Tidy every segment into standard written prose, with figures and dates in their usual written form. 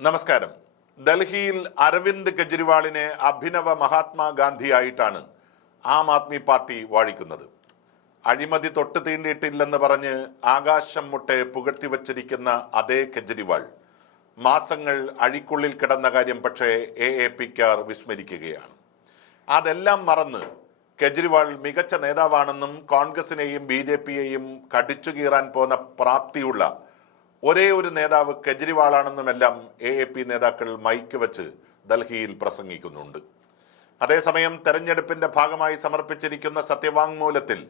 നമസ്കാരം. ഡൽഹിയിൽ അരവിന്ദ് കെജ്രിവാളിനെ അഭിനവ മഹാത്മാഗാന്ധിയായിട്ടാണ് ആം ആദ്മി പാർട്ടി വാഴിക്കുന്നത്. അഴിമതി തൊട്ട് തീണ്ടിയിട്ടില്ലെന്ന് പറഞ്ഞ് ആകാശം മുട്ടെ പുകഴ്ത്തിവച്ചിരിക്കുന്ന അതേ കെജ്രിവാൾ മാസങ്ങൾ അഴിക്കുള്ളിൽ കിടന്ന കാര്യം പക്ഷേ AAPക്കാർ വിസ്മരിക്കുകയാണ്. അതെല്ലാം മറന്ന് കെജ്രിവാൾ മികച്ച നേതാവാണെന്നും കോൺഗ്രസിനെയും BJPയെയും കടിച്ചു കീറാൻ പോന്ന പ്രാപ്തിയുള്ള ഒരേ ഒരു നേതാവ് കെജ്രിവാളാണെന്നുമെല്ലാം AAP നേതാക്കൾ മൈക്ക് വെച്ച് ഡൽഹിയിൽ പ്രസംഗിക്കുന്നുണ്ട്. അതേസമയം തെരഞ്ഞെടുപ്പിന്റെ ഭാഗമായി സമർപ്പിച്ചിരിക്കുന്ന സത്യവാങ്മൂലത്തിൽ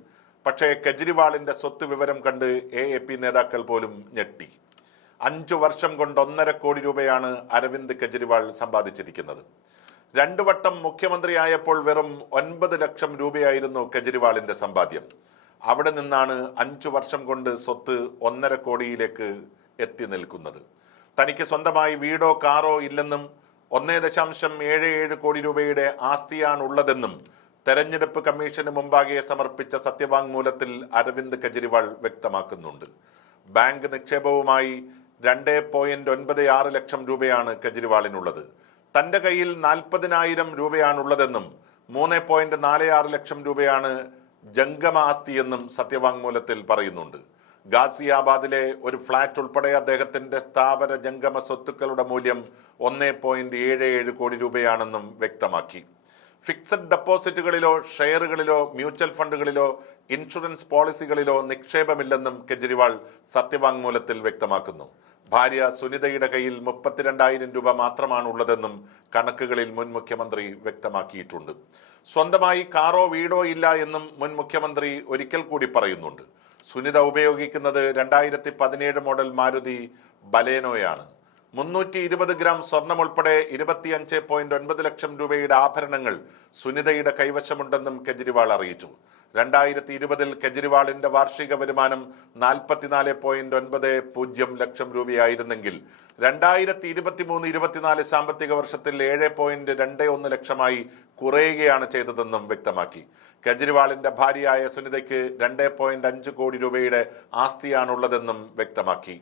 പക്ഷേ കെജ്രിവാളിന്റെ സ്വത്ത് വിവരം കണ്ട് AAP നേതാക്കൾ പോലും ഞെട്ടി. 5 വർഷം കൊണ്ട് 1.5 കോടി രൂപയാണ് അരവിന്ദ് കെജ്രിവാൾ സമ്പാദിച്ചിരിക്കുന്നത്. 2 വട്ടം മുഖ്യമന്ത്രിയായപ്പോൾ വെറും 9 ലക്ഷം രൂപയായിരുന്നു കെജ്രിവാളിന്റെ സമ്പാദ്യം. അവിടെ നിന്നാണ് 5 വർഷം കൊണ്ട് സ്വത്ത് 1.5 കോടിയിലേക്ക് എത്തി നിൽക്കുന്നത്. തനിക്ക് സ്വന്തമായി വീടോ കാറോ ഇല്ലെന്നും 1.77 കോടി രൂപയുടെ ആസ്തിയാണുള്ളതെന്നും തെരഞ്ഞെടുപ്പ് കമ്മീഷന് മുമ്പാകെ സമർപ്പിച്ച സത്യവാങ്മൂലത്തിൽ അരവിന്ദ് കെജ്രിവാൾ വ്യക്തമാക്കുന്നുണ്ട്. ബാങ്ക് നിക്ഷേപവുമായി 2.96 ലക്ഷം രൂപയാണ് കെജ്രിവാളിനുള്ളത്. തന്റെ കയ്യിൽ 40,000 രൂപയാണുള്ളതെന്നും 3.46 ലക്ഷം രൂപയാണ് ജംഗമ ആസ്തിയെന്നും സത്യവാങ്മൂലത്തിൽ പറയുന്നുണ്ട്. ഗാസിയാബാദിലെ ഒരു ഫ്ളാറ്റ് ഉൾപ്പെടെ അദ്ദേഹത്തിന്റെ സ്ഥാപന ജംഗമ സ്വത്തുക്കളുടെ മൂല്യം 1.77 കോടി രൂപയാണെന്നും വ്യക്തമാക്കി. ഫിക്സഡ് ഡെപ്പോസിറ്റുകളിലോ ഷെയറുകളിലോ മ്യൂച്വൽ ഫണ്ടുകളിലോ ഇൻഷുറൻസ് പോളിസികളിലോ നിക്ഷേപമില്ലെന്നും കെജ്രിവാൾ സത്യവാങ്മൂലത്തിൽ വ്യക്തമാക്കുന്നു. ഭാര്യ സുനിതയുടെ കയ്യിൽ 32,000 രൂപ മാത്രമാണുള്ളതെന്നും കണക്കുകളിൽ മുൻ മുഖ്യമന്ത്രി വ്യക്തമാക്കിയിട്ടുണ്ട്. സ്വന്തമായി കാറോ വീടോ ഇല്ല എന്നും മുൻ മുഖ്യമന്ത്രി ഒരിക്കൽ കൂടി പറയുന്നുണ്ട്. സുനിത ഉപയോഗിക്കുന്നത് 2017 മോഡൽ മാരുതി ബലേനോയാണ്. 320 ഗ്രാം സ്വർണം ഉൾപ്പെടെ 25.9 ലക്ഷം രൂപയുടെ ആഭരണങ്ങൾ സുനിതയുടെ കൈവശമുണ്ടെന്നും കെജ്രിവാൾ അറിയിച്ചു. 2020 കെജ്രിവാളിന്റെ വാർഷിക വരുമാനം 44.90 ലക്ഷം രൂപയായിരുന്നെങ്കിൽ 2023-24 സാമ്പത്തിക വർഷത്തിൽ 7.21 ലക്ഷമായി കുറയുകയാണ് ചെയ്തതെന്നും വ്യക്തമാക്കി. കെജ്രിവാളിന്റെ ഭാര്യയായ സുനിതയ്ക്ക് 2.5 കോടി രൂപയുടെ ആസ്തിയാണുള്ളതെന്നും വ്യക്തമാക്കി.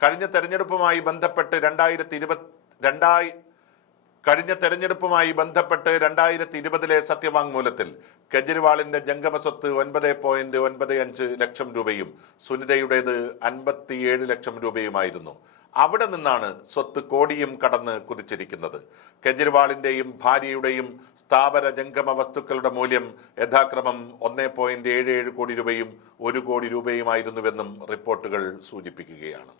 കഴിഞ്ഞ തെരഞ്ഞെടുപ്പുമായി ബന്ധപ്പെട്ട് 2020 സത്യവാങ്മൂലത്തിൽ കെജ്രിവാളിന്റെ ജംഗമ സ്വത്ത് 9.95 ലക്ഷം രൂപയും സുനിതയുടേത് 57 ലക്ഷം രൂപയുമായിരുന്നു. അവിടെ നിന്നാണ് സ്വത്ത് കോടിയും കടന്ന് കുതിച്ചിരിക്കുന്നത്. കെജ്രിവാളിന്റെയും ഭാര്യയുടെയും സ്ഥാപന ജംഗമ വസ്തുക്കളുടെ മൂല്യം യഥാക്രമം 1.77 കോടി രൂപയും 1 കോടി രൂപയുമായിരുന്നുവെന്നും റിപ്പോർട്ടുകൾ സൂചിപ്പിക്കുകയാണ്.